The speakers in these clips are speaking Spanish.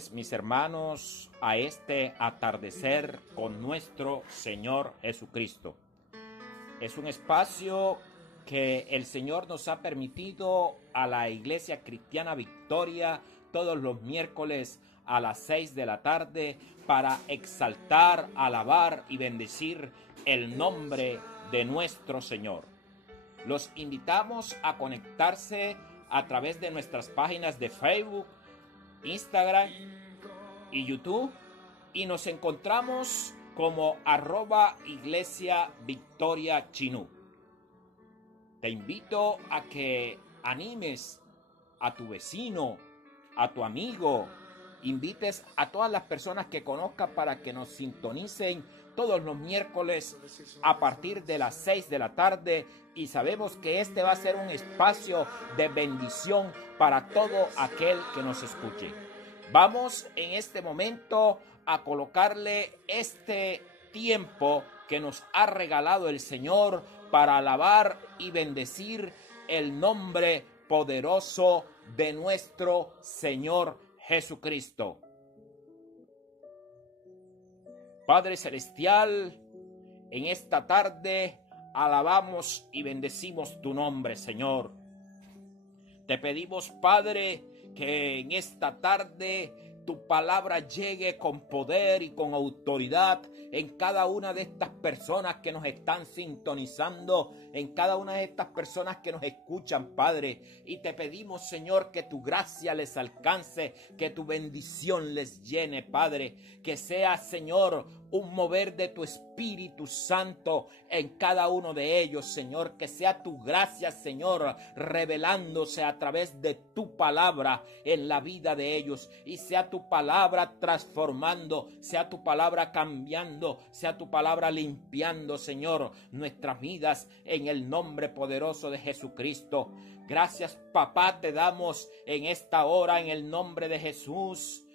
ustedes, mis hermanos, a este atardecer con nuestro Señor Jesucristo. Es un espacio que el Señor nos ha permitido a la Iglesia Cristiana Victoria todos los miércoles a las 6 de la tarde para exaltar, alabar y bendecir el nombre de nuestro Señor. Los invitamos a conectarse a través de nuestras páginas de Facebook, Instagram y YouTube, y nos encontramos como @Iglesia Victoria Chinú. Te invito a que animes a tu vecino, a tu amigo, invites a todas las personas que conozcas para que nos sintonicen todos los miércoles a partir de las 6 de la tarde, y sabemos que este va a ser un espacio de bendición para todo aquel que nos escuche. Vamos en este momento a colocarle este tiempo que nos ha regalado el Señor para alabar y bendecir el nombre poderoso de nuestro Señor Jesucristo. Padre Celestial, en esta tarde alabamos y bendecimos tu nombre, Señor. Te pedimos, Padre, que en esta tarde tu palabra llegue con poder y con autoridad en cada una de estas personas que nos están sintonizando, en cada una de estas personas que nos escuchan, Padre. Y te pedimos, Señor, que tu gracia les alcance, que tu bendición les llene, Padre. Que sea, Señor, un mover de tu Espíritu Santo en cada uno de ellos, Señor. Que sea tu gracia, Señor, revelándose a través de tu palabra en la vida de ellos. Y sea tu palabra transformando, sea tu palabra cambiando, sea tu palabra limpiando, Señor, nuestras vidas en el nombre poderoso de Jesucristo. Gracias, Papá, te damos en esta hora en el nombre de Jesús,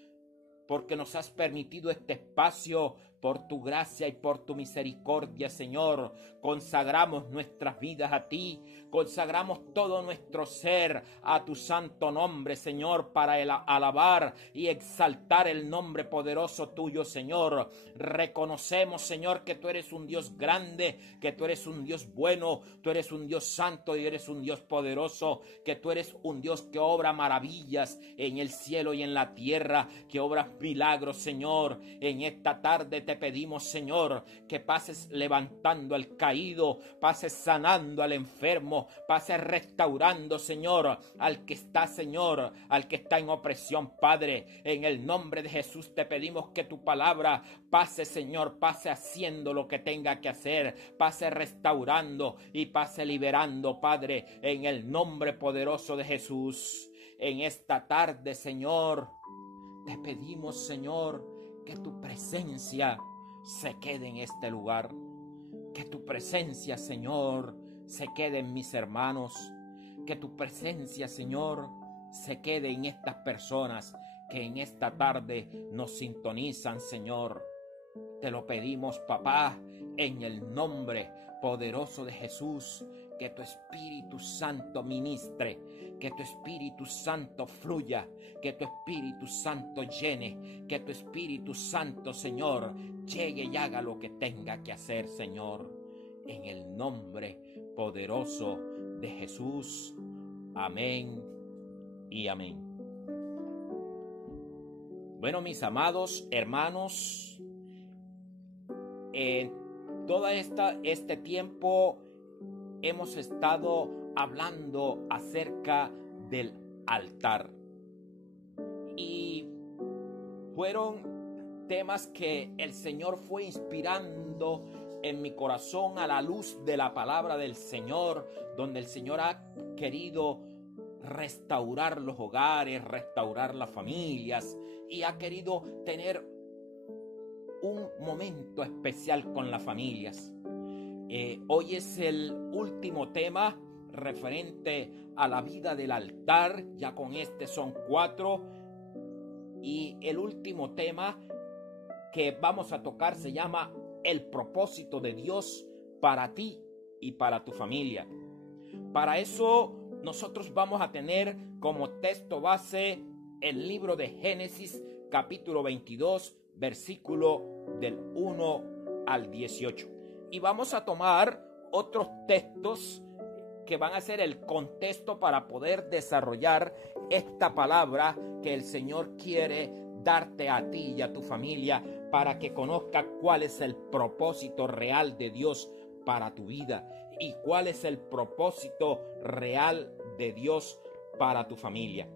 porque nos has permitido este espacio por tu gracia y por tu misericordia, Señor. Consagramos nuestras vidas a ti, consagramos todo nuestro ser a tu santo nombre, Señor, para alabar y exaltar el nombre poderoso tuyo, Señor. Reconocemos, Señor, que tú eres un Dios grande, que tú eres un Dios bueno, tú eres un Dios santo y eres un Dios poderoso, que tú eres un Dios que obra maravillas en el cielo y en la tierra, que obras milagros, Señor. En esta tarde te pedimos, Señor, que pases levantando al caído, pases sanando al enfermo, pases restaurando, Señor, al que está, Señor, al que está en opresión, Padre. En el nombre de Jesús te pedimos que tu palabra pase, Señor, pase haciendo lo que tenga que hacer, pase restaurando y pase liberando, Padre, en el nombre poderoso de Jesús. En esta tarde, Señor, te pedimos, Señor, que tu presencia se quede en este lugar. Que tu presencia, Señor, se quede en mis hermanos. Que tu presencia, Señor, se quede en estas personas que en esta tarde nos sintonizan, Señor. Te lo pedimos, Papá, en el nombre poderoso de Jesús. Que tu Espíritu Santo ministre, que tu Espíritu Santo fluya, que tu Espíritu Santo llene, que tu Espíritu Santo, Señor, llegue y haga lo que tenga que hacer, Señor. En el nombre poderoso de Jesús. Amén y amén. Bueno, mis amados hermanos, en todo este tiempo hemos estado hablando acerca del altar, y fueron temas que el Señor fue inspirando en mi corazón a la luz de la palabra del Señor, donde el Señor ha querido restaurar los hogares, restaurar las familias, y ha querido tener un momento especial con las familias. Hoy es el último tema referente a la vida del altar. Ya con este son 4. Y el último tema que vamos a tocar se llama el propósito de Dios para ti y para tu familia. Para eso nosotros vamos a tener como texto base el libro de Génesis, capítulo 22, versículo del 1 al 18. Y vamos a tomar otros textos que van a ser el contexto para poder desarrollar esta palabra que el Señor quiere darte a ti y a tu familia, para que conozca cuál es el propósito real de Dios para tu vida y cuál es el propósito real de Dios para tu familia.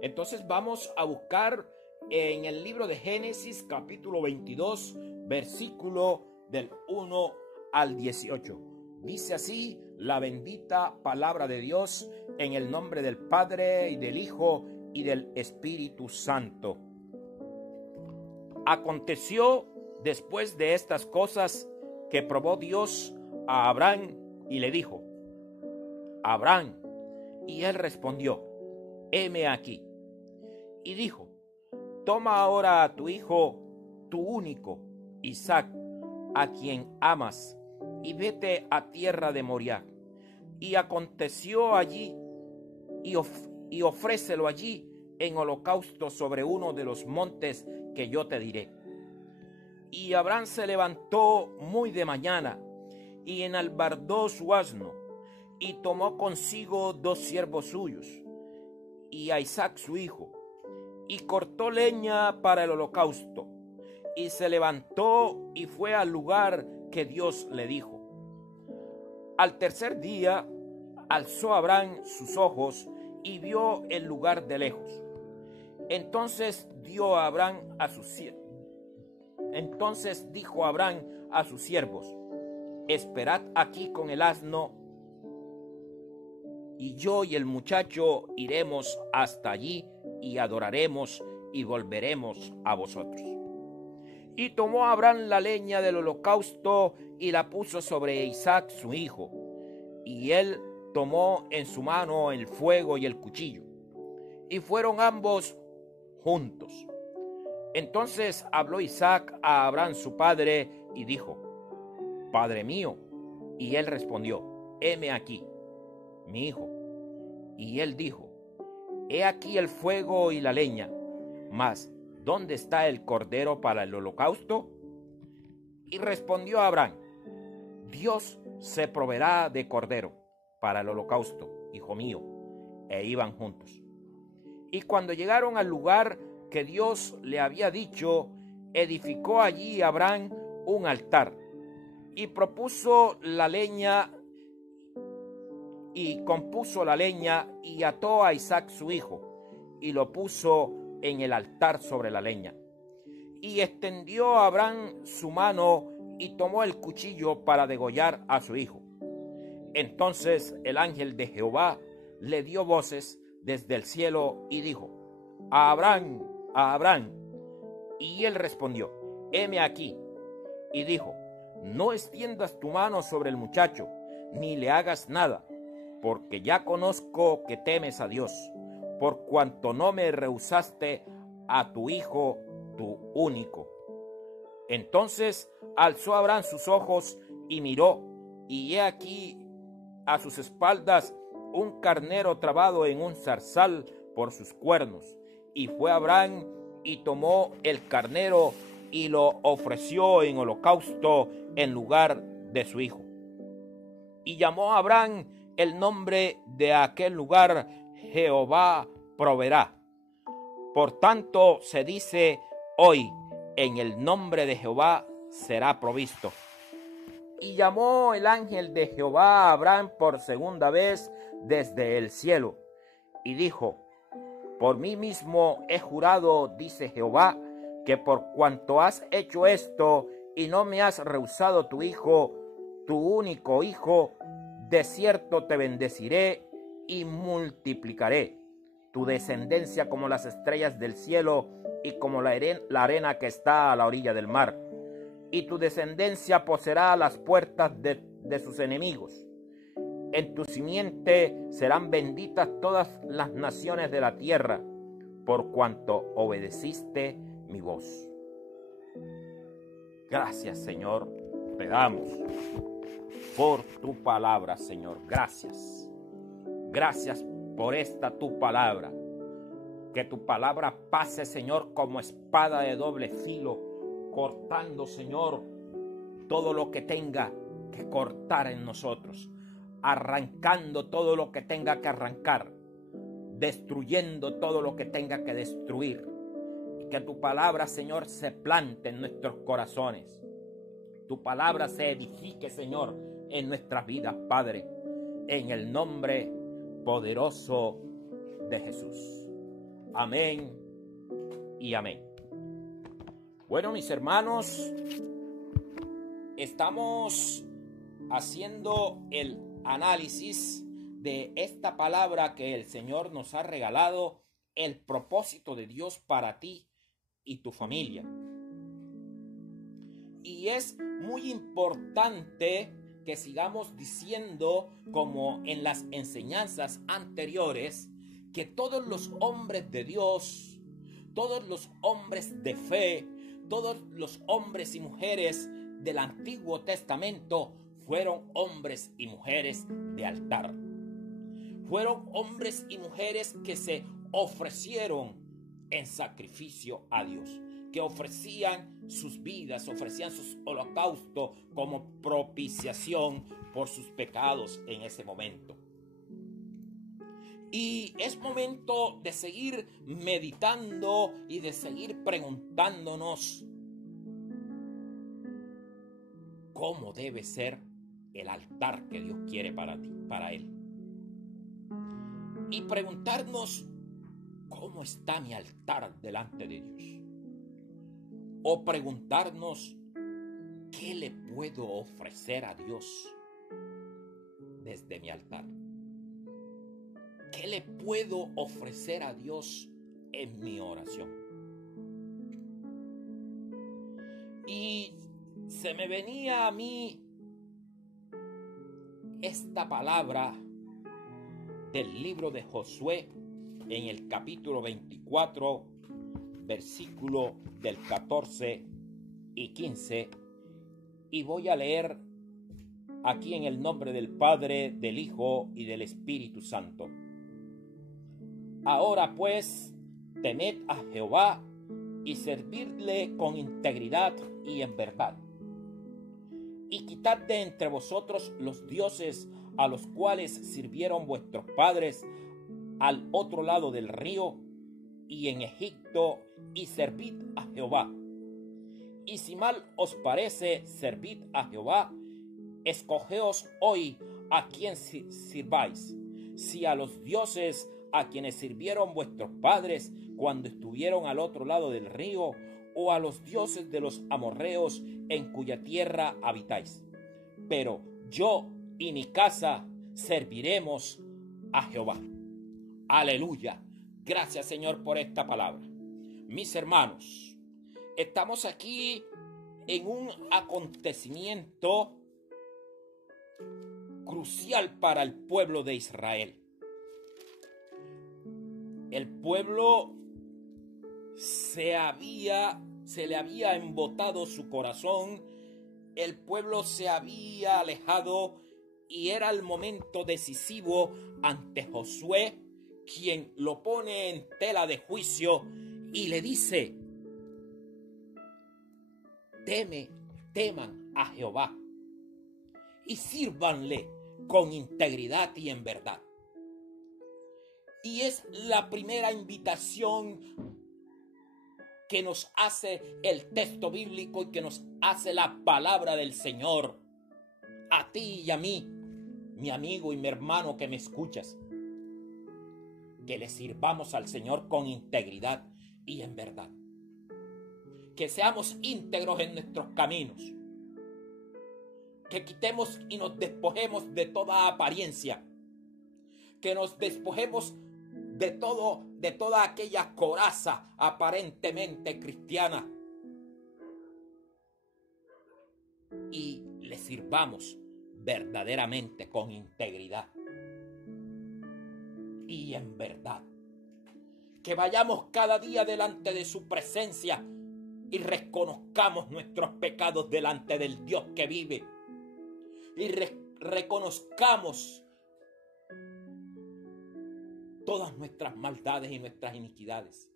Entonces vamos a buscar en el libro de Génesis capítulo 22, versículo del 1 al 18. Dice así la bendita palabra de Dios, en el nombre del Padre y del Hijo y del Espíritu Santo. Aconteció después de estas cosas que probó Dios a Abraham y le dijo: Abraham. Y él respondió: heme aquí. Y dijo: toma ahora a tu hijo, tu único, Isaac, a quien amas, y vete a tierra de Moriah. Y aconteció allí, y ofrécelo allí en holocausto sobre uno de los montes que yo te diré. Y Abraham se levantó muy de mañana, y enalbardó su asno, y tomó consigo 2 siervos suyos, y a Isaac su hijo, y cortó leña para el holocausto, y se levantó y fue al lugar que Dios le dijo. Al tercer día alzó Abraham sus ojos y vio el lugar de lejos. Entonces dijo Abraham a sus siervos: esperad aquí con el asno, y yo y el muchacho iremos hasta allí y adoraremos y volveremos a vosotros. Y tomó Abraham la leña del holocausto y la puso sobre Isaac su hijo, y él tomó en su mano el fuego y el cuchillo, y fueron ambos juntos. Entonces habló Isaac a Abraham su padre y dijo: Padre mío. Y él respondió: heme aquí, mi hijo. Y él dijo: he aquí el fuego y la leña, mas ¿dónde está el cordero para el holocausto? Y respondió Abraham: Dios se proveerá de cordero para el holocausto, hijo mío. E iban juntos. Y cuando llegaron al lugar que Dios le había dicho, edificó allí Abraham un altar, y compuso la leña, y ató a Isaac su hijo, y lo puso en el altar sobre la leña. Y extendió Abraham su mano y tomó el cuchillo para degollar a su hijo. Entonces el ángel de Jehová le dio voces desde el cielo y dijo: Abraham, Abraham. Y él respondió: heme aquí. Y dijo: no extiendas tu mano sobre el muchacho, ni le hagas nada, porque ya conozco que temes a Dios, por cuanto no me rehusaste a tu hijo, tu único. Entonces alzó Abraham sus ojos y miró, y he aquí a sus espaldas un carnero trabado en un zarzal por sus cuernos. Y fue Abraham y tomó el carnero y lo ofreció en holocausto en lugar de su hijo. Y llamó a Abraham el nombre de aquel lugar: Jehová proveerá. Por tanto se dice hoy: en el nombre de Jehová será provisto. Y llamó el ángel de Jehová a Abraham por segunda vez desde el cielo, y dijo: por mí mismo he jurado, dice Jehová, que por cuanto has hecho esto y no me has rehusado tu hijo, tu único hijo, de cierto te bendeciré y multiplicaré tu descendencia como las estrellas del cielo y como la arena que está a la orilla del mar. Y tu descendencia poseerá las puertas de sus enemigos. En tu simiente serán benditas todas las naciones de la tierra, por cuanto obedeciste mi voz. Gracias, Señor, te damos por tu palabra, Señor. Gracias. Gracias por esta tu palabra. Que tu palabra pase, Señor, como espada de doble filo, cortando, Señor, todo lo que tenga que cortar en nosotros, arrancando todo lo que tenga que arrancar, destruyendo todo lo que tenga que destruir. Y que tu palabra, Señor, se plante en nuestros corazones. Tu palabra se edifique, Señor, en nuestras vidas, Padre, en el nombre poderoso de Jesús. Amén y amén. Bueno, mis hermanos, estamos haciendo el análisis de esta palabra que el Señor nos ha regalado, el propósito de Dios para ti y tu familia. Y es muy importante que sigamos diciendo, como en las enseñanzas anteriores, que todos los hombres de Dios, todos los hombres de fe, todos los hombres y mujeres del Antiguo Testamento fueron hombres y mujeres de altar. Fueron hombres y mujeres que se ofrecieron en sacrificio a Dios, que ofrecían sus vidas, ofrecían sus holocaustos como propiciación por sus pecados en ese momento. Y es momento de seguir meditando y de seguir preguntándonos cómo debe ser el altar que Dios quiere para ti, para Él. Y preguntarnos cómo está mi altar delante de Dios. O preguntarnos qué le puedo ofrecer a Dios desde mi altar. ¿Qué le puedo ofrecer a Dios en mi oración? Y se me venía a mí esta palabra del libro de Josué en el capítulo 24, versículo del 14 y 15, y voy a leer aquí en el nombre del Padre, del Hijo y del Espíritu Santo. Ahora pues, temed a Jehová y servidle con integridad y en verdad. Y quitad de entre vosotros los dioses a los cuales sirvieron vuestros padres al otro lado del río y en Egipto, y servid a Jehová. Y si mal os parece, servid a Jehová. Escogeos hoy a quién sirváis, si a los dioses a quienes sirvieron vuestros padres cuando estuvieron al otro lado del río, o a los dioses de los amorreos en cuya tierra habitáis. Pero yo y mi casa serviremos a Jehová. Aleluya. Gracias, Señor, por esta palabra. Mis hermanos, estamos aquí en un acontecimiento crucial para el pueblo de Israel. El pueblo se le había embotado su corazón, el pueblo se había alejado y era el momento decisivo ante Josué, quien lo pone en tela de juicio y le dice: teman a Jehová y sírvanle con integridad y en verdad. Y es la primera invitación que nos hace el texto bíblico y que nos hace la palabra del Señor a ti y a mí, mi amigo y mi hermano que me escuchas, que le sirvamos al Señor con integridad y en verdad, que seamos íntegros en nuestros caminos, que quitemos y nos despojemos de toda apariencia, que nos despojemos de toda aquella coraza aparentemente cristiana y le sirvamos verdaderamente con integridad y en verdad. Que vayamos cada día delante de su presencia y reconozcamos nuestros pecados delante del Dios que vive y reconozcamos todas nuestras maldades y nuestras iniquidades,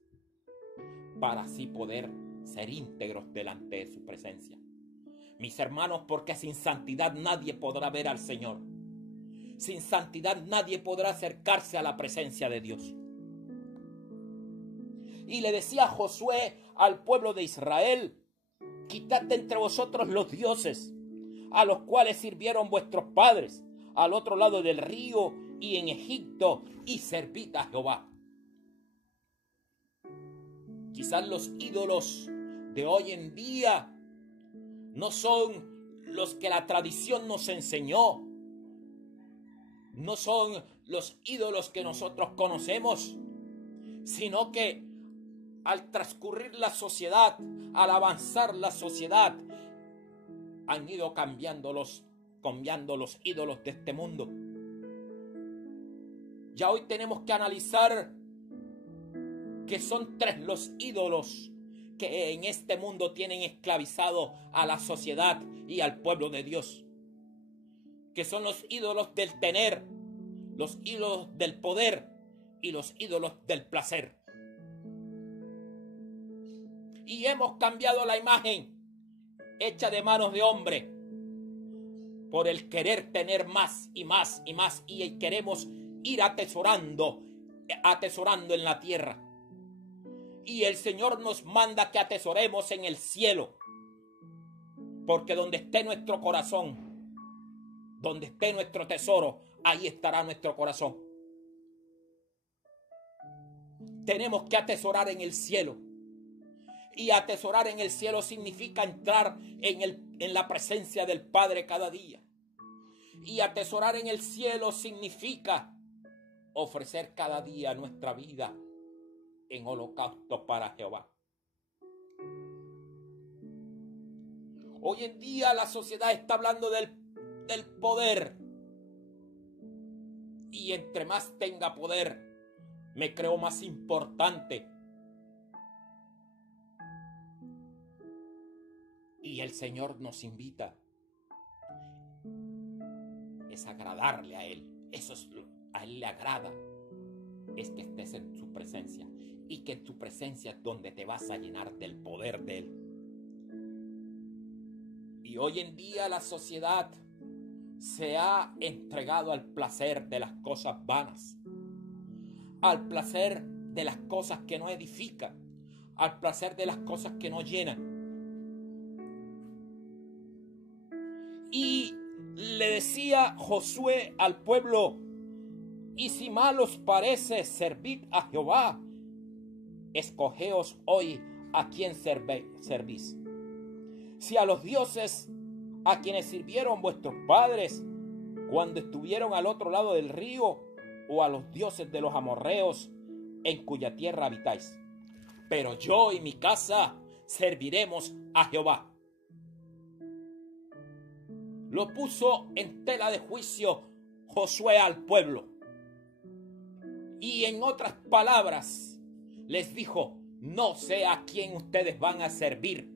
para así poder ser íntegros delante de su presencia. Mis hermanos, porque sin santidad nadie podrá ver al Señor. Sin santidad nadie podrá acercarse a la presencia de Dios. Y le decía Josué al pueblo de Israel: quitad de entre vosotros los dioses a los cuales sirvieron vuestros padres al otro lado del río y en Egipto, y servid a Jehová. Quizás los ídolos de hoy en día no son los que la tradición nos enseñó, no son los ídolos que nosotros conocemos, sino que al transcurrir la sociedad, al avanzar la sociedad, han ido cambiando los ídolos de este mundo. Ya hoy tenemos que analizar que son 3 los ídolos que en este mundo tienen esclavizado a la sociedad y al pueblo de Dios, que son los ídolos del tener, los ídolos del poder y los ídolos del placer. Y hemos cambiado la imagen hecha de manos de hombre por el querer tener más y más y más, y queremos ir atesorando en la tierra. Y el Señor nos manda que atesoremos en el cielo, porque donde esté nuestro corazón, donde esté nuestro tesoro, ahí estará nuestro corazón. Tenemos que atesorar en el cielo. Y atesorar en el cielo significa entrar en la presencia del Padre cada día. Y atesorar en el cielo significa ofrecer cada día nuestra vida en holocausto para Jehová. Hoy en día la sociedad está hablando del poder. Y entre más tenga poder, me creo más importante. Y el Señor nos invita es agradarle a Él. A Él le agrada, es que estés en su presencia, y que en tu presencia es donde te vas a llenar del poder de Él. Y hoy en día la sociedad se ha entregado al placer de las cosas vanas, al placer de las cosas que no edifican, al placer de las cosas que no llenan. Y le decía Josué al pueblo: y si mal os parece, servid a Jehová, escogeos hoy a quién servís. Si a los dioses a quienes sirvieron vuestros padres cuando estuvieron al otro lado del río, o a los dioses de los amorreos en cuya tierra habitáis. Pero yo y mi casa serviremos a Jehová. Lo puso en tela de juicio Josué al pueblo. Y en otras palabras les dijo: no sé a quién ustedes van a servir.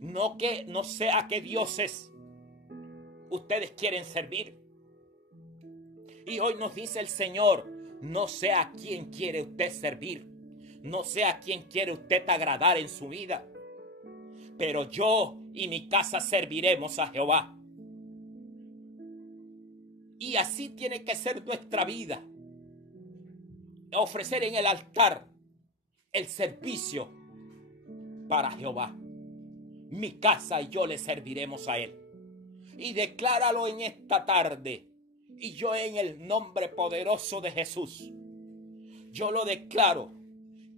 No sé a qué dioses ustedes quieren servir. Y hoy nos dice el Señor: no sé a quién quiere usted servir. No sé a quién quiere usted agradar en su vida. Pero yo y mi casa serviremos a Jehová. Y así tiene que ser nuestra vida. Ofrecer en el altar el servicio para Jehová. Mi casa y yo le serviremos a Él. Y decláralo en esta tarde. Y yo, en el nombre poderoso de Jesús, yo lo declaro,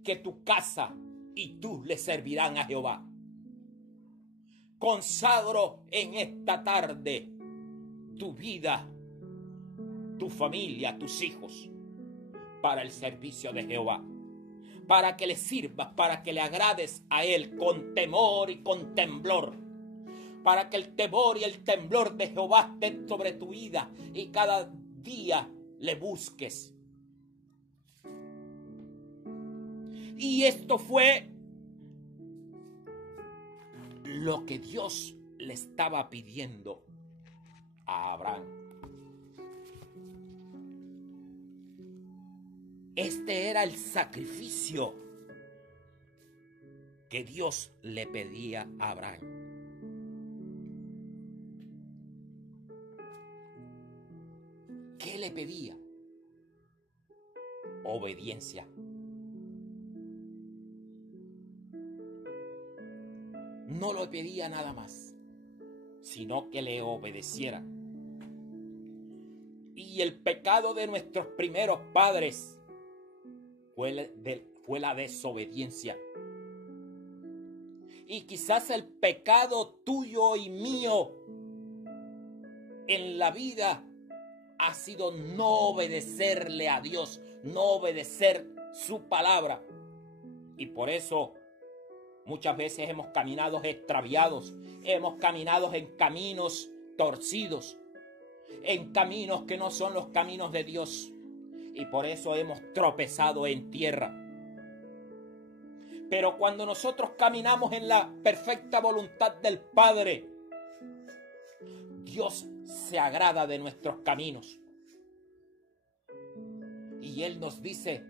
que tu casa y tú le servirán a Jehová. Consagro en esta tarde tu vida, tu familia, tus hijos, para el servicio de Jehová, para que le sirvas, para que le agrades a Él con temor y con temblor, para que el temor y el temblor de Jehová estén sobre tu vida y cada día le busques. Y esto fue lo que Dios le estaba pidiendo a Abraham. Este era el sacrificio que Dios le pedía a Abraham. ¿Qué le pedía? Obediencia. No lo pedía nada más, sino que le obedeciera. Y el pecado de nuestros primeros padres fue la desobediencia. Y quizás el pecado tuyo y mío en la vida ha sido no obedecerle a Dios, no obedecer su palabra. Y por eso muchas veces hemos caminado extraviados, hemos caminado en caminos torcidos, en caminos que no son los caminos de Dios. Y por eso hemos tropezado en tierra. Pero cuando nosotros caminamos en la perfecta voluntad del Padre, Dios se agrada de nuestros caminos. Y Él nos dice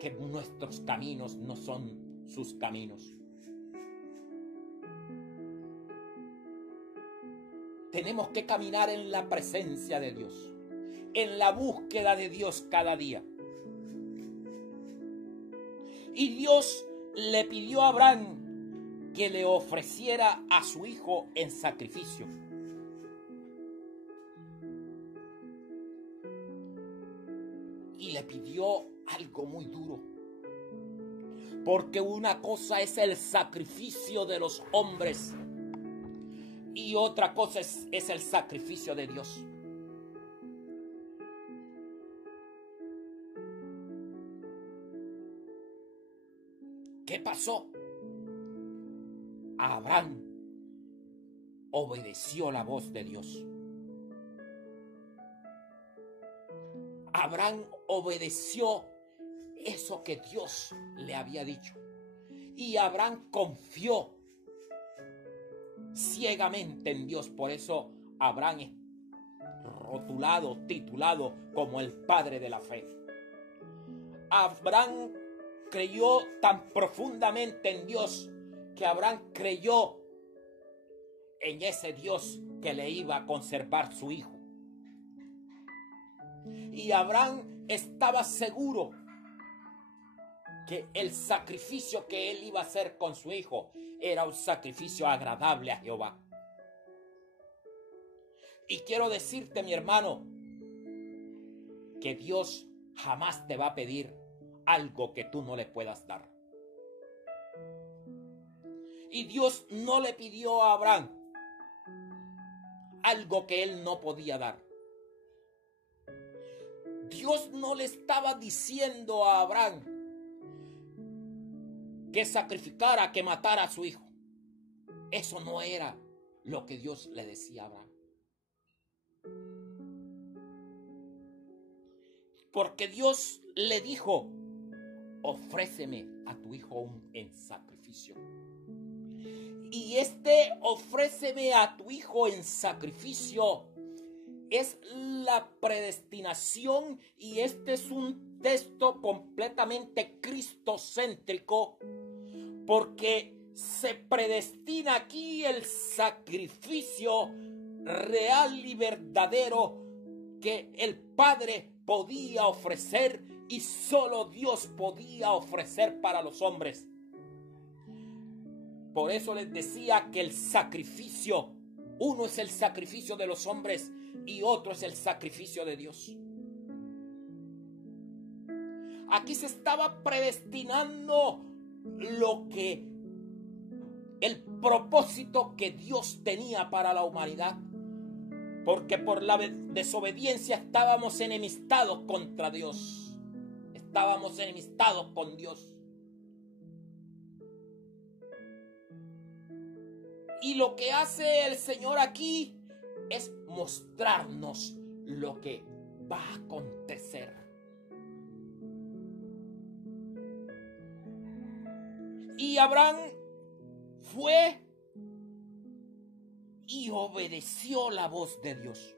que nuestros caminos no son sus caminos. Tenemos que caminar en la presencia de Dios, en la búsqueda de Dios cada día. Y Dios le pidió a Abraham que le ofreciera a su hijo en sacrificio. Y le pidió algo muy duro. Porque una cosa es el sacrificio de los hombres y otra cosa es el sacrificio de Dios. ¿Qué pasó? Abraham obedeció la voz de Dios. Abraham obedeció eso que Dios le había dicho. Y Abraham confió ciegamente en Dios. Por eso Abraham es titulado como el padre de la fe. Abraham creyó tan profundamente en Dios que Abraham creyó en ese Dios que le iba a conservar su hijo. Y Abraham estaba seguro que el sacrificio que él iba a hacer con su hijo era un sacrificio agradable a Jehová. Y quiero decirte, mi hermano, que Dios jamás te va a pedir algo que tú no le puedas dar. Y Dios no le pidió a Abraham algo que él no podía dar. Dios no le estaba diciendo a Abraham que sacrificara, que matara a su hijo. Eso no era lo que Dios le decía a Abraham. Porque Dios le dijo: ofréceme a tu hijo en sacrificio. Y ofréceme a tu hijo en sacrificio es la predestinación, y este es un texto completamente cristocéntrico, porque se predestina aquí el sacrificio real y verdadero que el Padre podía ofrecer y solo Dios podía ofrecer para los hombres. Por eso les decía que el sacrificio, uno es el sacrificio de los hombres y otro es el sacrificio de Dios. Aquí se estaba predestinando el propósito que Dios tenía para la humanidad, porque por la desobediencia estábamos enemistados contra Dios, estábamos enemistados con Dios. Y lo que hace el Señor aquí es mostrarnos lo que va a acontecer. Y Abraham fue y obedeció la voz de Dios.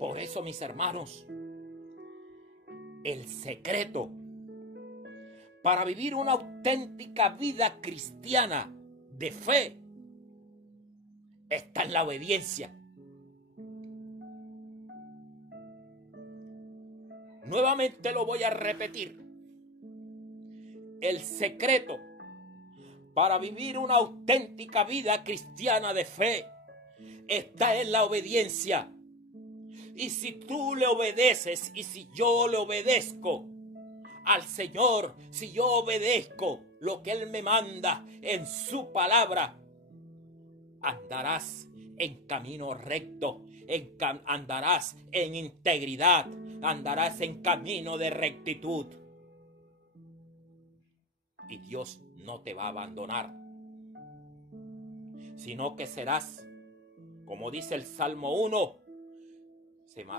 Por eso, mis hermanos, el secreto para vivir una auténtica vida cristiana de fe está en la obediencia. Nuevamente lo voy a repetir. El secreto para vivir una auténtica vida cristiana de fe está en la obediencia. Y si tú le obedeces y si yo le obedezco al Señor, si yo obedezco lo que Él me manda en su palabra, andarás en camino recto, andarás en integridad, andarás en camino de rectitud. Y Dios no te va a abandonar, sino que serás, como dice el Salmo 1,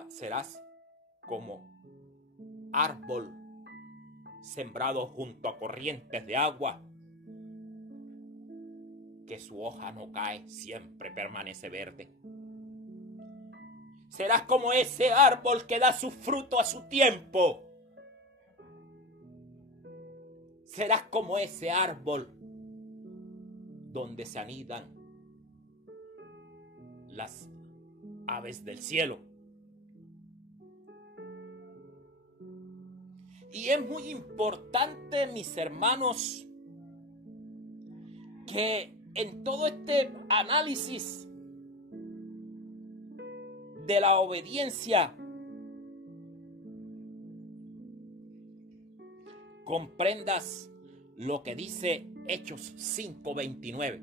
serás como árbol sembrado junto a corrientes de agua, que su hoja no cae, siempre permanece verde. Serás como ese árbol que da su fruto a su tiempo. Serás como ese árbol donde se anidan las aves del cielo. Y es muy importante, mis hermanos, que en todo este análisis de la obediencia comprendas lo que dice Hechos 5:29.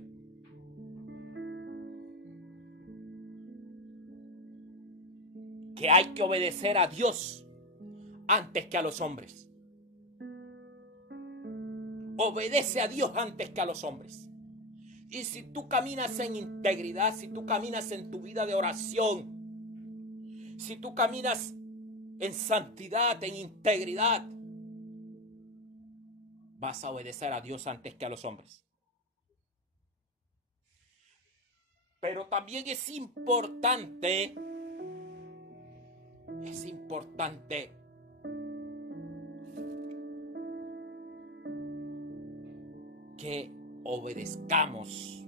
Que hay que obedecer a Dios antes que a los hombres. Obedece a Dios antes que a los hombres. Y si tú caminas en integridad, si tú caminas en tu vida de oración, si tú caminas en santidad, en integridad, vas a obedecer a Dios antes que a los hombres. Pero también es importante que obedezcamos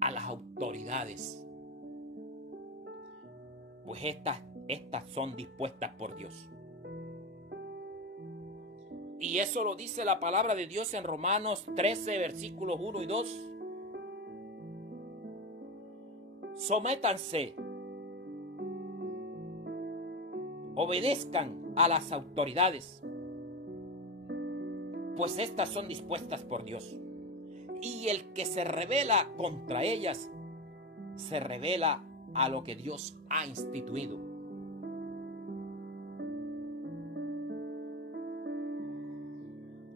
a las autoridades, pues estas son dispuestas por Dios. Y eso lo dice la palabra de Dios en Romanos 13, versículos 1 y 2. Sométanse, obedezcan a las autoridades, pues estas son dispuestas por Dios. Y el que se rebela contra ellas, se rebela a lo que Dios ha instituido.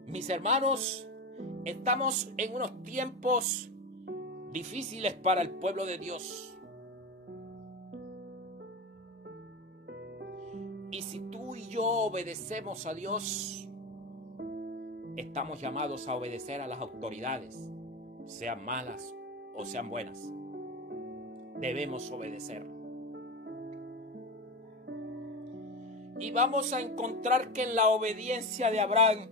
Mis hermanos, estamos en unos tiempos difíciles para el pueblo de Dios. Y si tú y yo obedecemos a Dios, estamos llamados a obedecer a las autoridades, sean malas o sean buenas. Debemos obedecer. Y vamos a encontrar que en la obediencia de Abraham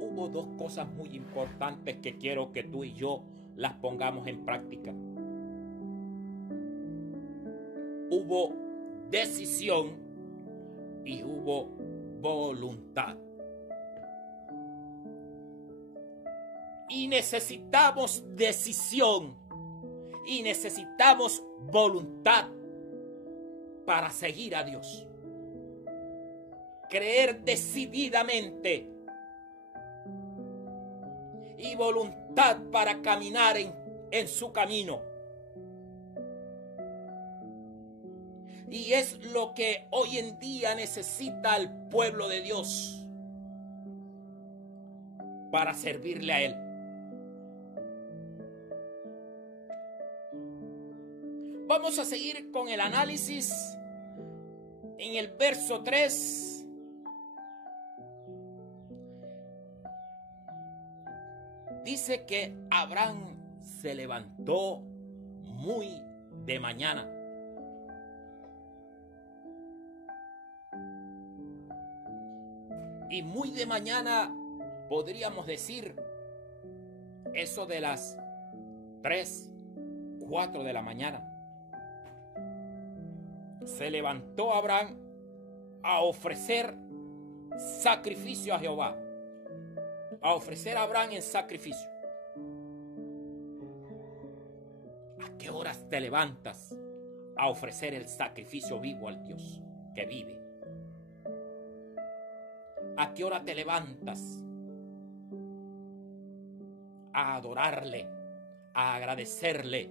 hubo dos cosas muy importantes que quiero que tú y yo las pongamos en práctica. Hubo decisión y hubo voluntad. Y necesitamos decisión y necesitamos voluntad para seguir a Dios. Creer decididamente y voluntad para caminar en su camino. Y es lo que hoy en día necesita el pueblo de Dios para servirle a Él. Vamos a seguir con el análisis en el verso 3. Dice que Abraham se levantó muy de mañana Y muy de mañana, podríamos decir, eso de las 3, 4 de la mañana, se levantó Abraham a ofrecer sacrificio a Jehová. A ofrecer a Abraham en sacrificio. ¿A qué horas te levantas a ofrecer el sacrificio vivo al Dios que vive? ¿A qué hora te levantas a adorarle, a agradecerle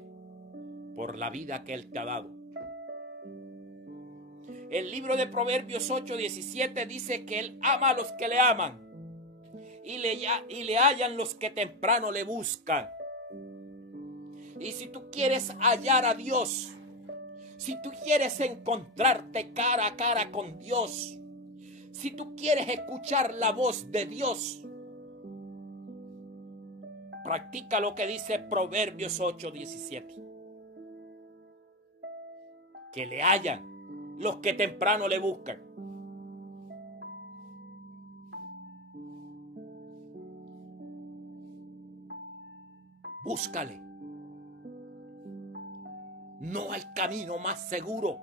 por la vida que Él te ha dado? El libro de Proverbios 8:17 dice que Él ama a los que le aman y le hallan los que temprano le buscan. Y si tú quieres hallar a Dios, si tú quieres encontrarte cara a cara con Dios, si tú quieres escuchar la voz de Dios, practica lo que dice Proverbios 8:17. Que le hallan los que temprano le buscan. Búscale. No hay camino más seguro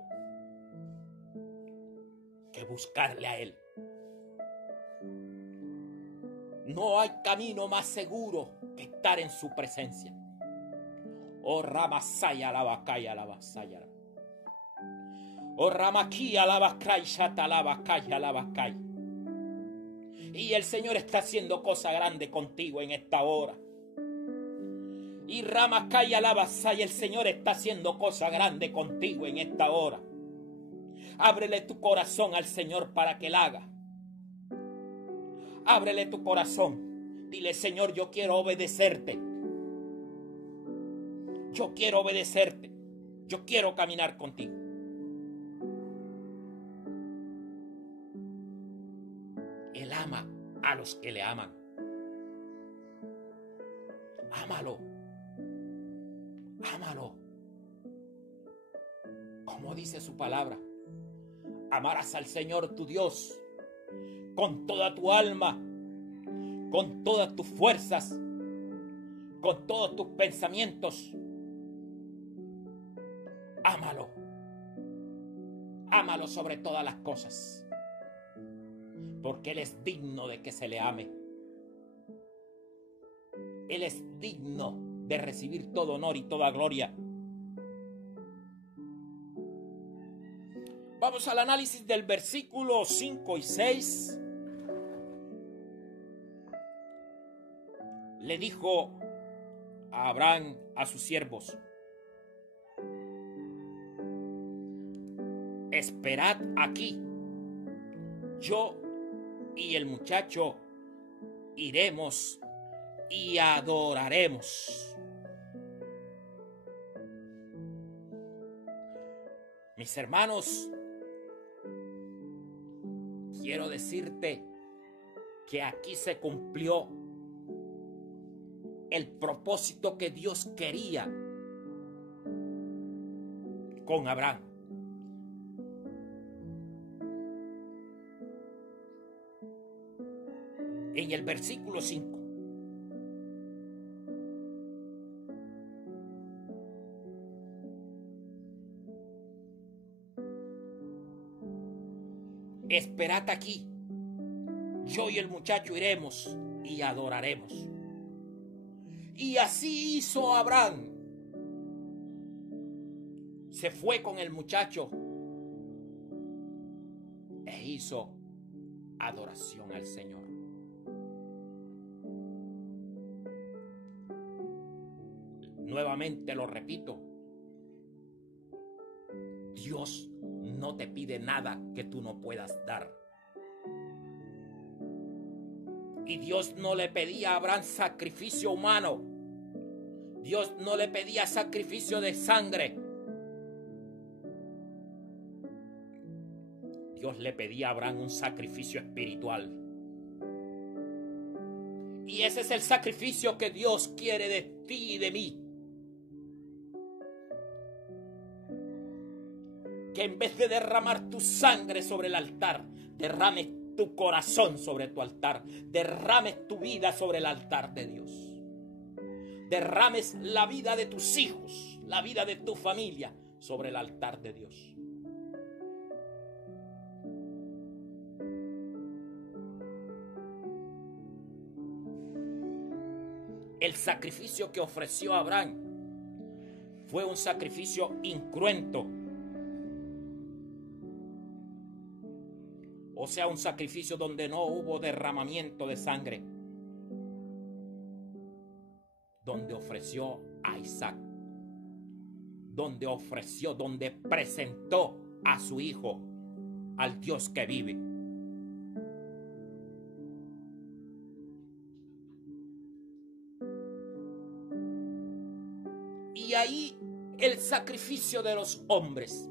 que buscarle a Él. No hay camino más seguro que estar en su presencia. Oh Ramasaya la Bacaya la Basaya. Oh Ramaquía la Bacaya la Bacaya la Bacaya. Y el Señor está haciendo cosa grande contigo en esta hora. Y Ramasaya la Basaya, el Señor está haciendo cosa grande contigo en esta hora. Ábrele tu corazón al Señor para que Él haga. Ábrele tu corazón. Dile, Señor, yo quiero obedecerte. Yo quiero obedecerte. Yo quiero caminar contigo. Él ama a los que le aman. Ámalo. Ámalo. Como dice su palabra, amarás al Señor tu Dios con toda tu alma, con todas tus fuerzas, con todos tus pensamientos. Ámalo. Ámalo sobre todas las cosas, porque Él es digno de que se le ame. Él es digno de recibir todo honor y toda gloria. Vamos al análisis del versículo 5 y 6. Le dijo a Abraham a sus siervos: esperad aquí, yo y el muchacho iremos y adoraremos. Mis hermanos, quiero decirte que aquí se cumplió el propósito que Dios quería con Abraham. En el versículo 5. Esperad aquí, yo y el muchacho iremos y adoraremos. Y así hizo Abraham. Se fue con el muchacho e hizo adoración al Señor. Nuevamente lo repito, Dios no te pide nada que tú no puedas dar. Y Dios no le pedía a Abraham sacrificio humano. Dios no le pedía sacrificio de sangre. Dios le pedía a Abraham un sacrificio espiritual. Y ese es el sacrificio que Dios quiere de ti y de mí. Que en vez de derramar tu sangre sobre el altar, derrames tu corazón sobre tu altar. Derrames tu vida sobre el altar de Dios. Derrames la vida de tus hijos, la vida de tu familia sobre el altar de Dios. El sacrificio que ofreció Abraham fue un sacrificio incruento. O sea, un sacrificio donde no hubo derramamiento de sangre. Donde ofreció a Isaac. Donde presentó a su hijo al Dios que vive. Y ahí el sacrificio de los hombres.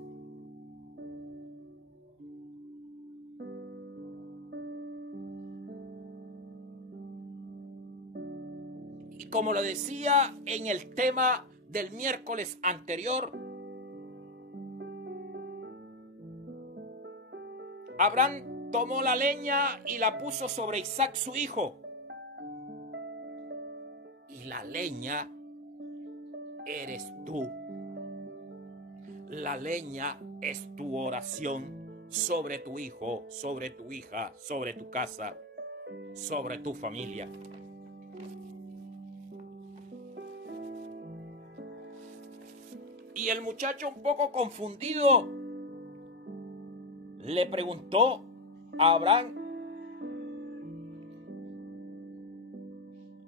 Y como lo decía en el tema del miércoles anterior, Abraham tomó la leña y la puso sobre Isaac su hijo. Y la leña eres tú. La leña es tu oración sobre tu hijo, sobre tu hija, sobre tu casa, sobre tu familia. Y el muchacho, un poco confundido, le preguntó a Abraham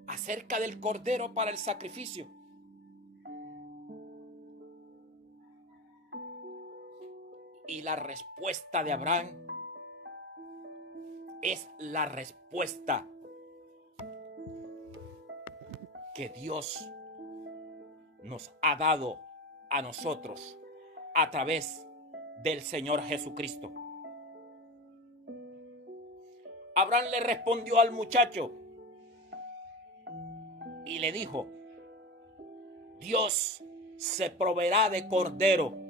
acerca del cordero para el sacrificio. Y la respuesta de Abraham es la respuesta que Dios nos ha dado a nosotros a través del Señor Jesucristo. Abraham le respondió al muchacho y le dijo: Dios se proveerá de cordero.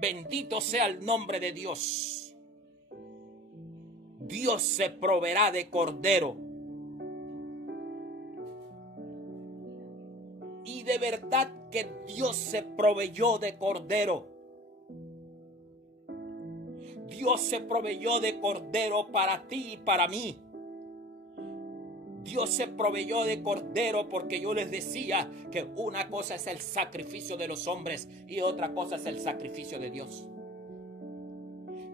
Bendito sea el nombre de Dios. Dios se proveerá de cordero. Y de verdad que Dios se proveyó de cordero. Dios se proveyó de cordero para ti y para mí. Dios se proveyó de cordero porque yo les decía que una cosa es el sacrificio de los hombres y otra cosa es el sacrificio de Dios.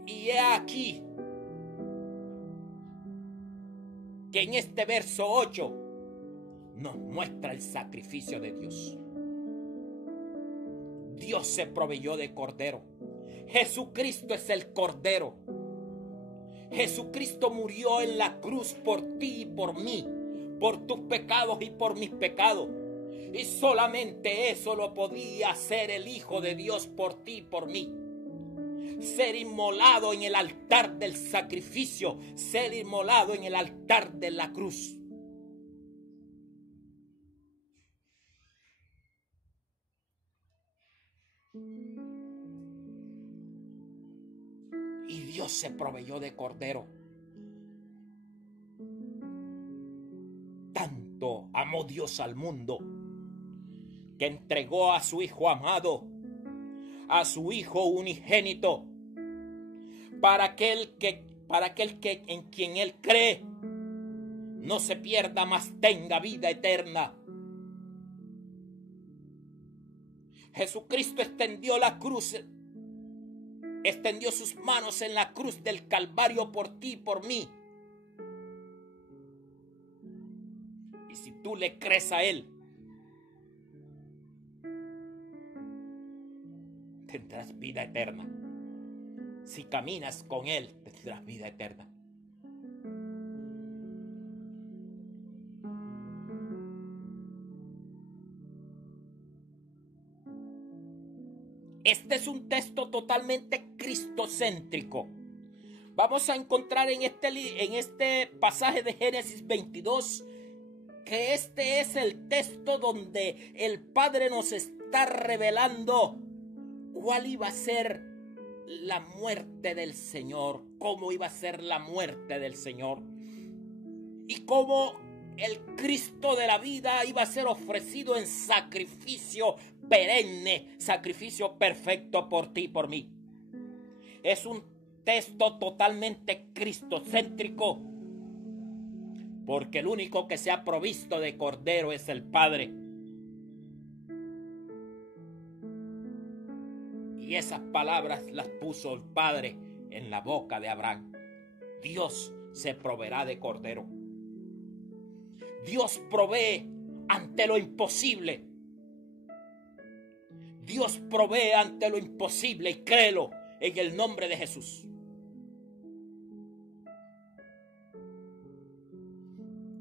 Y he aquí que en este verso 8 nos muestra el sacrificio de Dios. Dios se proveyó de cordero. Jesucristo es el cordero. Jesucristo murió en la cruz por ti y por mí, por tus pecados y por mis pecados. Y solamente eso lo podía hacer el Hijo de Dios por ti y por mí. Ser inmolado en el altar del sacrificio, ser inmolado en el altar de la cruz. Y Dios se proveyó de cordero. Tanto amó Dios al mundo que entregó a su Hijo amado, a su Hijo unigénito, para aquel que en quien Él cree no se pierda, mas tenga vida eterna. Jesucristo extendió la cruz, extendió sus manos en la cruz del Calvario por ti y por mí. Y si tú le crees a Él, tendrás vida eterna. Si caminas con Él, tendrás vida eterna. Este es un texto totalmente cristocéntrico. Vamos a encontrar en este pasaje de Génesis 22 que este es el texto donde el Padre nos está revelando cuál iba a ser la muerte del Señor, cómo iba a ser la muerte del Señor y cómo el Cristo de la vida iba a ser ofrecido en sacrificio perenne, sacrificio perfecto por ti y por mí. Es un texto totalmente cristocéntrico, porque el único que se ha provisto de cordero es el Padre. Y esas palabras las puso el Padre en la boca de Abraham. Dios se proveerá de cordero. Dios provee ante lo imposible. Dios provee ante lo imposible, y créelo en el nombre de Jesús.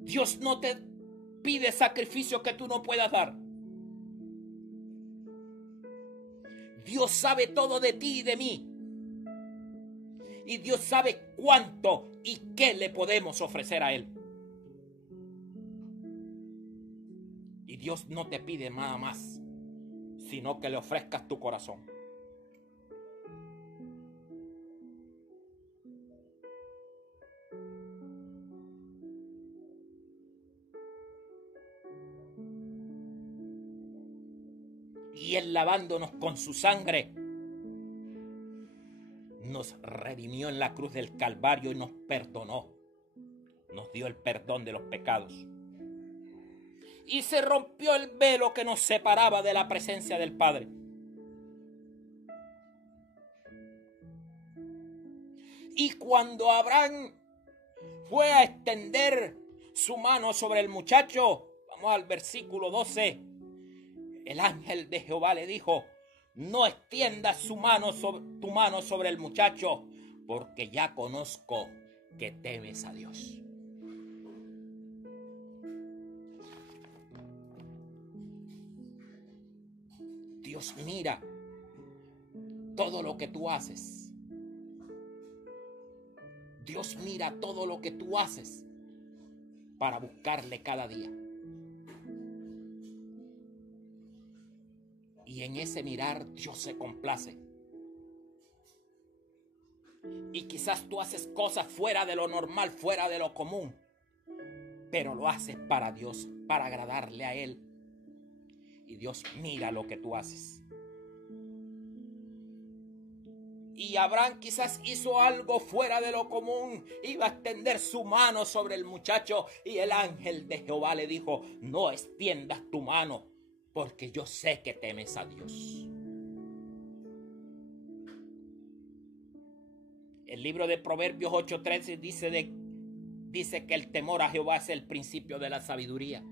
Dios no te pide sacrificio que tú no puedas dar. Dios sabe todo de ti y de mí. Y Dios sabe cuánto y qué le podemos ofrecer a Él. Y Dios no te pide nada más, sino que le ofrezcas tu corazón. Y Él, lavándonos con su sangre, nos redimió en la cruz del Calvario y nos perdonó. Nos dio el perdón de los pecados. Y se rompió el velo que nos separaba de la presencia del Padre. Y cuando Abraham fue a extender su mano sobre el muchacho, vamos al versículo 12, el ángel de Jehová le dijo: no extiendas tu mano sobre el muchacho, porque ya conozco que temes a Dios. Dios mira todo lo que tú haces. Dios mira todo lo que tú haces para buscarle cada día. Y en ese mirar Dios se complace. Y quizás tú haces cosas fuera de lo normal, fuera de lo común, pero lo haces para Dios, para agradarle a Él. Y Dios mira lo que tú haces. Y Abraham quizás hizo algo fuera de lo común. Iba a extender su mano sobre el muchacho y el ángel de Jehová le dijo: no extiendas tu mano, porque yo sé que temes a Dios. El libro de Proverbios 8:13 dice que el temor a Jehová es el principio de la sabiduría.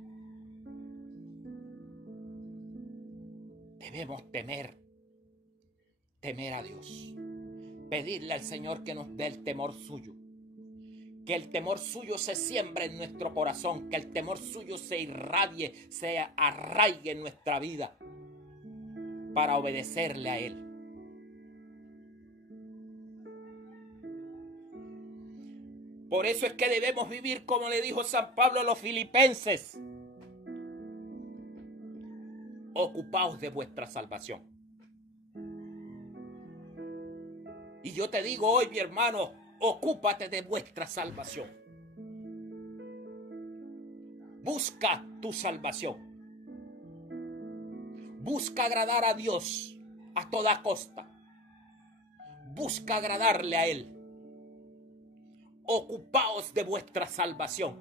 Debemos temer a Dios. Pedirle al Señor que nos dé el temor suyo. Que el temor suyo se siembre en nuestro corazón. Que el temor suyo se irradie, se arraigue en nuestra vida, para obedecerle a Él. Por eso es que debemos vivir como le dijo San Pablo a los filipenses: ocupaos de vuestra salvación. Y yo te digo hoy, mi hermano, ocúpate de vuestra salvación. Busca tu salvación. Busca agradar a Dios a toda costa. Busca agradarle a Él. Ocupaos de vuestra salvación.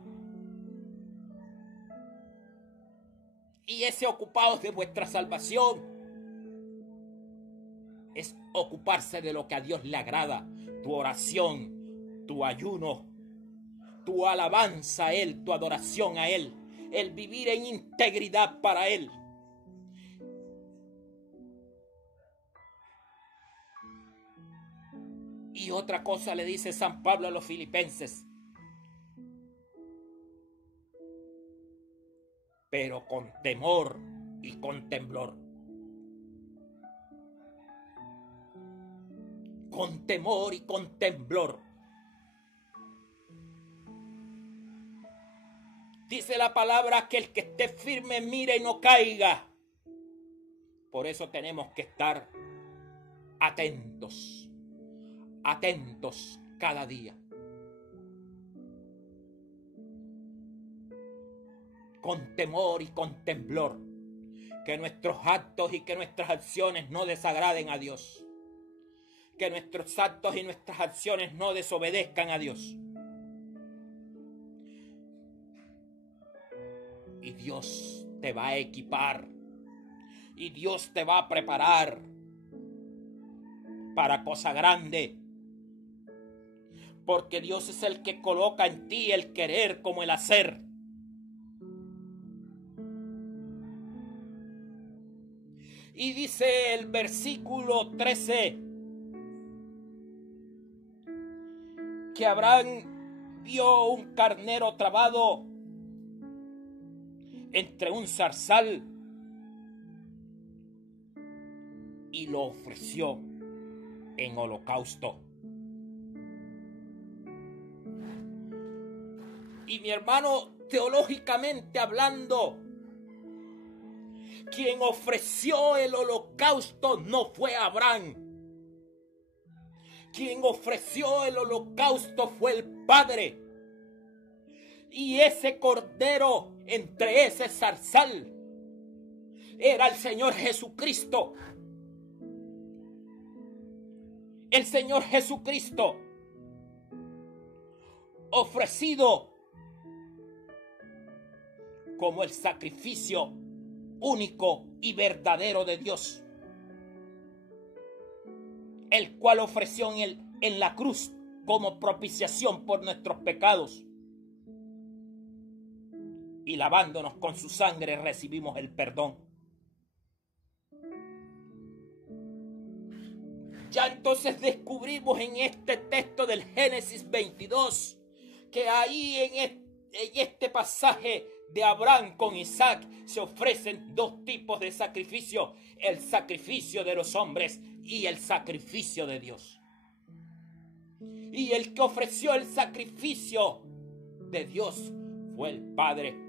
Y ese ocupaos de vuestra salvación es ocuparse de lo que a Dios le agrada. Tu oración, tu ayuno, tu alabanza a Él, tu adoración a Él, el vivir en integridad para Él. Y otra cosa le dice San Pablo a los filipenses: pero con temor y con temblor. Con temor y con temblor. Dice la palabra que el que esté firme mire y no caiga. Por eso tenemos que estar atentos. atentos cada día, con temor y con temblor, que nuestros actos y que nuestras acciones no desagraden a Dios, que nuestros actos y nuestras acciones no desobedezcan a Dios. Y Dios te va a equipar, y Dios te va a preparar para cosa grande, porque Dios es el que coloca en ti el querer como el hacer. Y dice el versículo 13 que Abraham vio un carnero trabado entre un zarzal y lo ofreció en holocausto. Y mi hermano, teológicamente hablando, quien ofreció el holocausto no fue Abraham. Quien ofreció el holocausto fue el Padre. Y ese cordero entre ese zarzal era el Señor Jesucristo. El Señor Jesucristo ofrecido como el sacrificio único y verdadero de Dios, el cual ofreció en la cruz como propiciación por nuestros pecados, y lavándonos con su sangre recibimos el perdón. Ya entonces descubrimos en este texto del Génesis 22 que ahí en este pasaje de Abraham con Isaac se ofrecen dos tipos de sacrificio: el sacrificio de los hombres y el sacrificio de Dios. Y el que ofreció el sacrificio de Dios fue el Padre.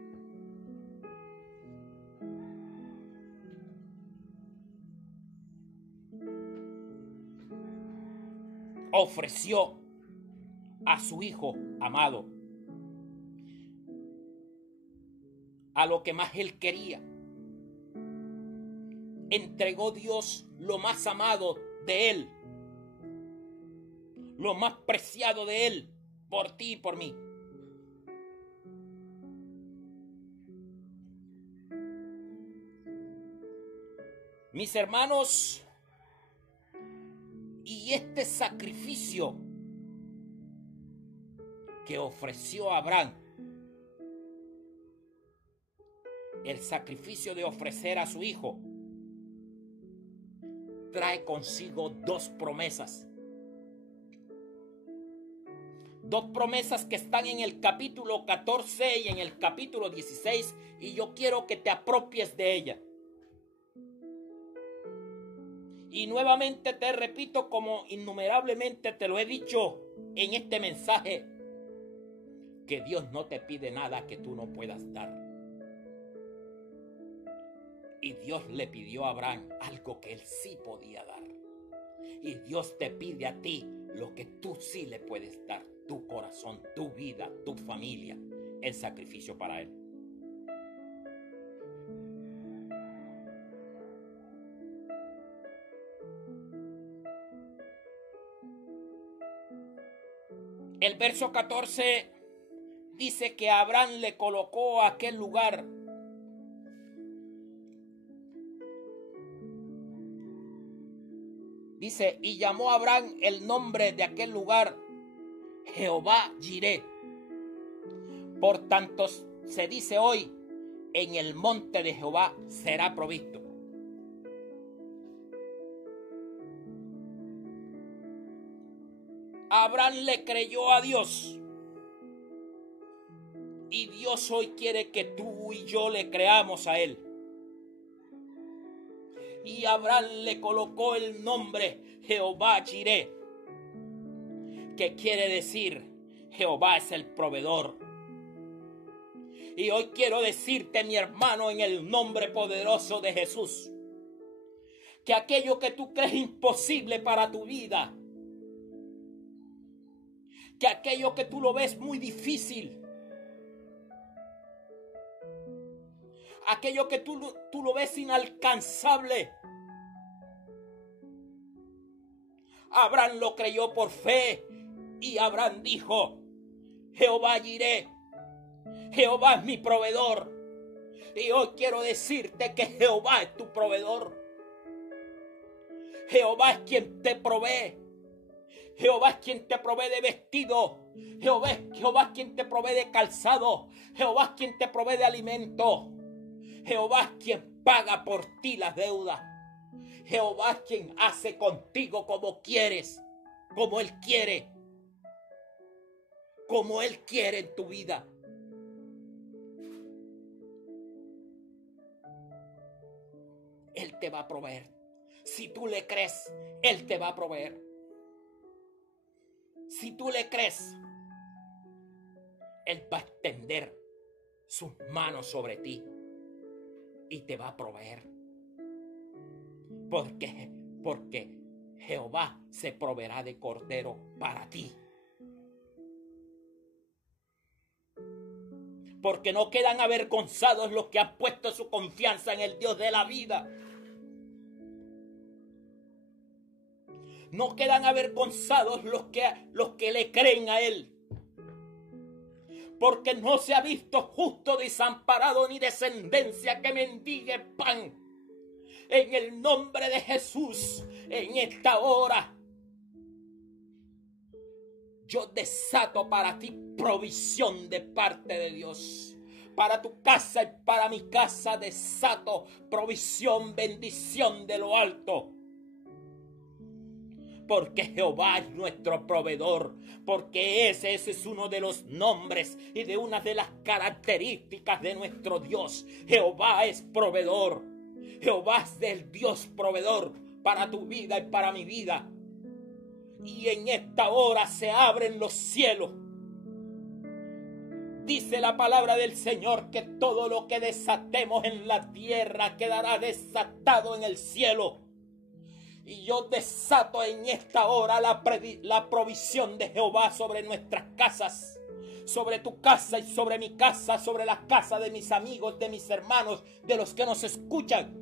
Ofreció a su Hijo amado, a lo que más él quería. Entregó Dios lo más amado de él, lo más preciado de él, por ti y por mí. Mis hermanos, y este sacrificio que ofreció Abraham, el sacrificio de ofrecer a su hijo, trae consigo dos promesas. Dos promesas que están en el capítulo 14 y en el capítulo 16, y yo quiero que te apropies de ellas. Y nuevamente te repito, como innumerablemente te lo he dicho en este mensaje, que Dios no te pide nada que tú no puedas dar. Y Dios le pidió a Abraham algo que él sí podía dar. Y Dios te pide a ti lo que tú sí le puedes dar: tu corazón, tu vida, tu familia, el sacrificio para él. El verso 14 dice que Abraham le colocó a aquel lugar dice, y llamó a Abraham el nombre de aquel lugar Jehová Jireh. Por tanto se dice hoy, en el monte de Jehová será provisto. Abraham le creyó a Dios, y Dios hoy quiere que tú y yo le creamos a él. Y Abraham le colocó el nombre Jehová Jireh, que quiere decir Jehová es el proveedor. Y hoy quiero decirte, mi hermano, en el nombre poderoso de Jesús, que aquello que tú crees imposible para tu vida, que aquello que tú lo ves muy difícil, aquello que tú lo ves inalcanzable, Abraham lo creyó por fe y Abraham dijo: Jehová Jireh, Jehová es mi proveedor. Y hoy quiero decirte que Jehová es tu proveedor. Jehová es quien te provee. Jehová es quien te provee de vestido. Jehová es quien te provee de calzado. Jehová es quien te provee de alimento. Jehová es quien paga por ti las deudas. Jehová es quien hace contigo como quieres, como Él quiere. Como Él quiere en tu vida. Él te va a proveer. Si tú le crees, Él te va a proveer. Si tú le crees, Él va a extender sus manos sobre ti y te va a proveer. Porque Jehová se proveerá de cordero para ti. Porque no quedan avergonzados los que han puesto su confianza en el Dios de la vida. No quedan avergonzados los que le creen a Él. Porque no se ha visto justo desamparado ni descendencia que mendigue pan. En el nombre de Jesús, en esta hora, yo desato para ti provisión de parte de Dios. Para tu casa y para mi casa desato provisión, bendición de lo alto. Porque Jehová es nuestro proveedor, porque ese es uno de los nombres y de una de las características de nuestro Dios. Jehová es proveedor. Jehová es el Dios proveedor para tu vida y para mi vida. Y en esta hora se abren los cielos. Dice la palabra del Señor que todo lo que desatemos en la tierra quedará desatado en el cielo. Y yo desato en esta hora la provisión de Jehová sobre nuestras casas, sobre tu casa y sobre mi casa, sobre la casa de mis amigos, de mis hermanos, de los que nos escuchan,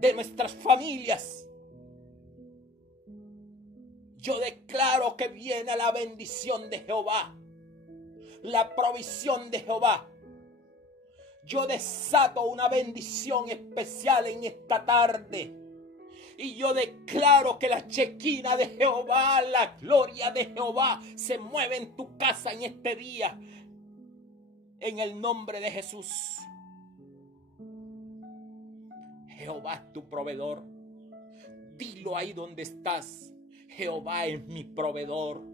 de nuestras familias. Yo declaro que viene la bendición de Jehová, la provisión de Jehová. Yo desato una bendición especial en esta tarde. Y yo declaro que la chequina de Jehová, la gloria de Jehová, se mueve en tu casa en este día. En el nombre de Jesús. Jehová es tu proveedor. Dilo ahí donde estás. Jehová es mi proveedor.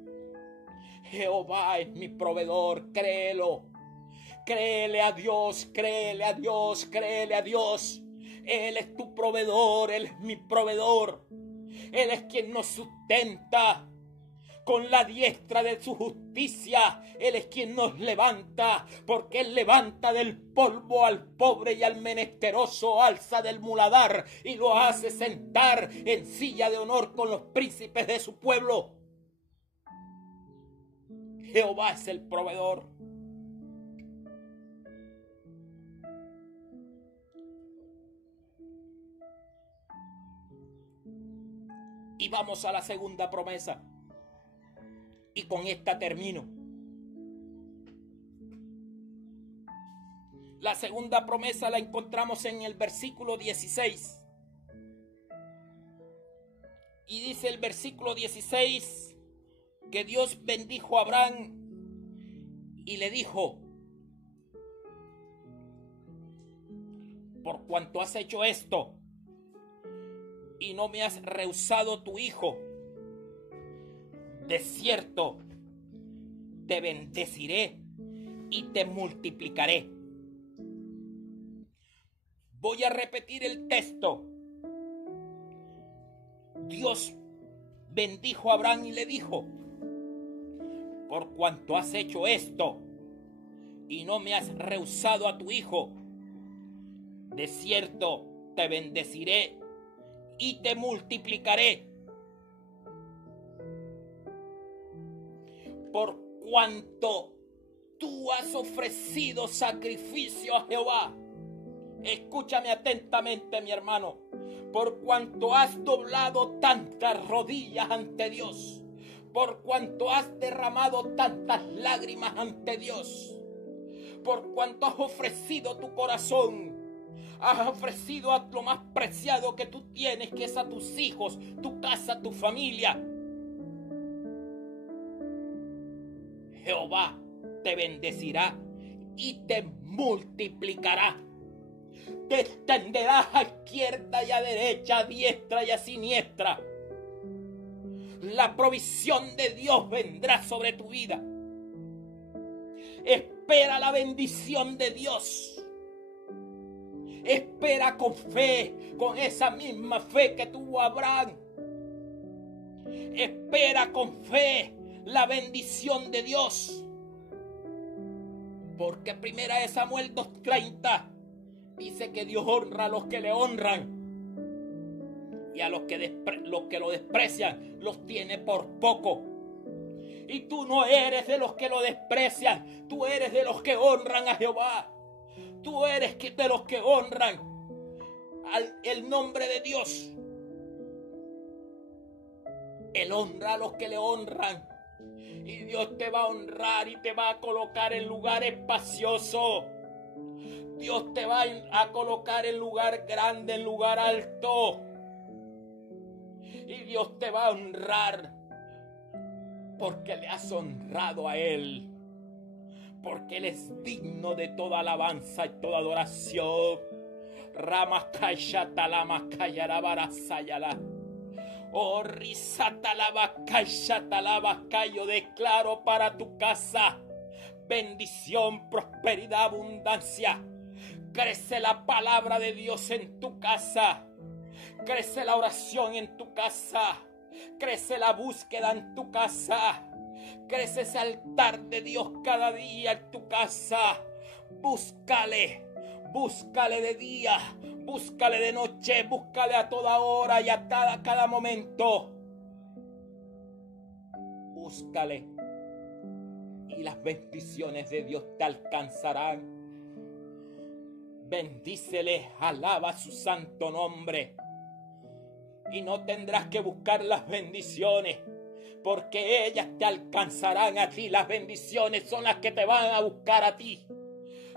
Jehová es mi proveedor. Créelo. Créele a Dios, créele a Dios, créele a Dios. Él es tu proveedor, Él es mi proveedor. Él es quien nos sustenta con la diestra de su justicia. Él es quien nos levanta, porque Él levanta del polvo al pobre y al menesteroso, alza del muladar y lo hace sentar en silla de honor con los príncipes de su pueblo. Jehová es el proveedor. Y vamos a la segunda promesa. Y con esta termino. La segunda promesa la encontramos en el versículo 16. Y dice el versículo 16 que Dios bendijo a Abraham y le dijo: por cuanto has hecho esto y no me has rehusado tu hijo, de cierto te bendeciré y te multiplicaré. Voy a repetir el texto. Dios bendijo a Abraham y le dijo: por cuanto has hecho esto y no me has rehusado a tu hijo, de cierto te bendeciré y te multiplicaré. por cuanto tú has ofrecido sacrificio a Jehová. Escúchame atentamente, mi hermano. Por cuanto has doblado tantas rodillas ante Dios, por cuanto has derramado tantas lágrimas ante Dios, por cuanto has ofrecido tu corazón, has ofrecido a lo más preciado que tú tienes, que es a tus hijos, tu casa, tu familia. Jehová te bendecirá y te multiplicará. Te extenderás a izquierda y a derecha, a diestra y a siniestra. La provisión de Dios vendrá sobre tu vida. Espera la bendición de Dios. Espera con fe, con esa misma fe que tuvo Abraham. Espera con fe la bendición de Dios. Porque 1 Samuel 2:30 dice que Dios honra a los que le honran. Y a los que lo desprecian, los tiene por poco. Y tú no eres de los que lo desprecian. Tú eres de los que honran a Jehová. Tú eres de los que honran el nombre de Dios. Él honra a los que le honran. Y Dios te va a honrar y te va a colocar en lugar espacioso. Dios te va a colocar en lugar grande, en lugar alto. Y Dios te va a honrar porque le has honrado a Él. Porque Él es digno de toda alabanza y toda adoración. Oh, yo declaro para tu casa bendición, prosperidad, abundancia. Crece la palabra de Dios en tu casa. Crece la oración en tu casa. Crece la búsqueda en tu casa. Crece ese altar de Dios cada día en tu casa. Búscale. Búscale de día. Búscale de noche. Búscale a toda hora y a cada momento. Búscale. Y las bendiciones de Dios te alcanzarán. Bendícele, alaba su santo nombre. Y no tendrás que buscar las bendiciones, porque ellas te alcanzarán a ti. Las bendiciones son las que te van a buscar a ti.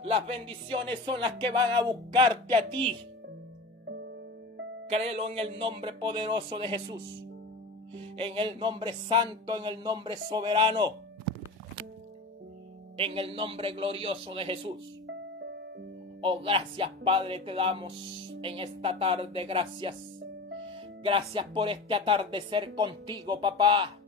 Las bendiciones son las que van a buscarte a ti. Créelo en el nombre poderoso de Jesús, en el nombre santo, en el nombre soberano, en el nombre glorioso de Jesús. Oh, gracias, Padre, te damos en esta tarde. Gracias. Gracias por este atardecer contigo, papá.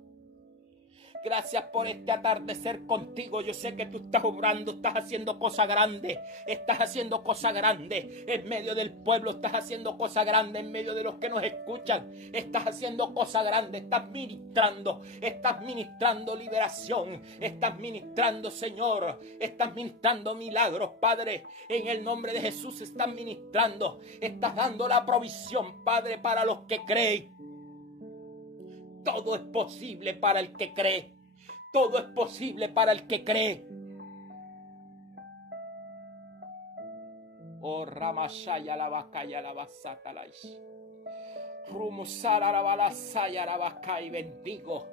Gracias por este atardecer contigo. Yo sé que tú estás obrando, estás haciendo cosas grandes. Estás haciendo cosas grandes en medio del pueblo. Estás haciendo cosas grandes en medio de los que nos escuchan. Estás haciendo cosas grandes. Estás ministrando liberación. Estás ministrando, Señor. Estás ministrando milagros, Padre. En el nombre de Jesús estás ministrando. Estás dando la provisión, Padre, para los que creen. Todo es posible para el que cree. Todo es posible para el que cree. Oh, Ramashaya la Bakaya la Basatalaish. Rumusara la Balasaya la Bakai. Bendigo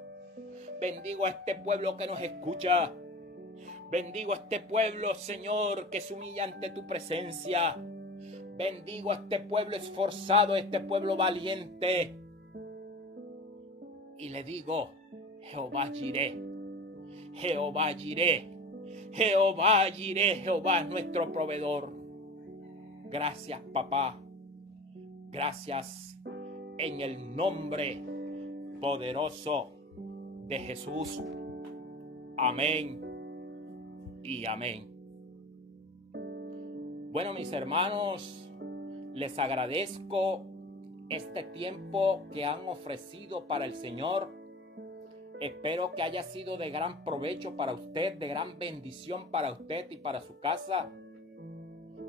a este pueblo que nos escucha. Bendigo a este pueblo, Señor, que se humilla ante tu presencia. Bendigo a este pueblo esforzado, a este pueblo valiente. Y le digo, Jehová Jireh, Jehová Jireh, Jehová Jireh, Jehová es nuestro proveedor. Gracias, papá. Gracias en el nombre poderoso de Jesús. Amén y amén. Bueno, mis hermanos, les agradezco este tiempo que han ofrecido para el Señor. Espero que haya sido de gran provecho para usted, de gran bendición para usted y para su casa.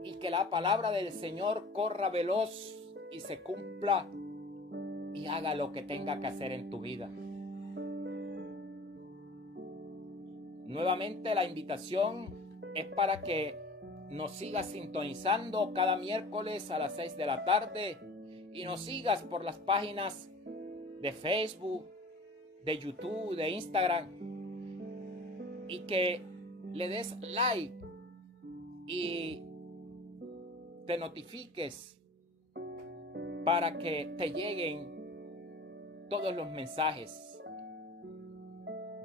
Y que la palabra del Señor corra veloz y se cumpla y haga lo que tenga que hacer en tu vida. Nuevamente la invitación es para que nos sigas sintonizando cada miércoles a las 6 de la tarde y nos sigas por las páginas de Facebook, de YouTube, de Instagram, y que le des like y te notifiques para que te lleguen todos los mensajes.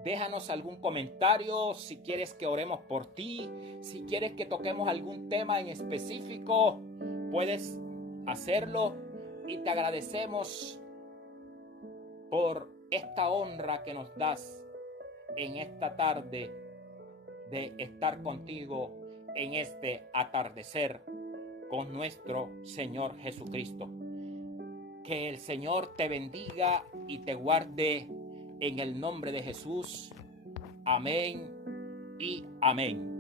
Déjanos algún comentario si quieres que oremos por ti, si quieres que toquemos algún tema en específico, puedes hacerlo y te agradecemos por esta honra que nos das en esta tarde de estar contigo en este atardecer con nuestro Señor Jesucristo. Que el Señor te bendiga y te guarde en el nombre de Jesús. Amén y amén.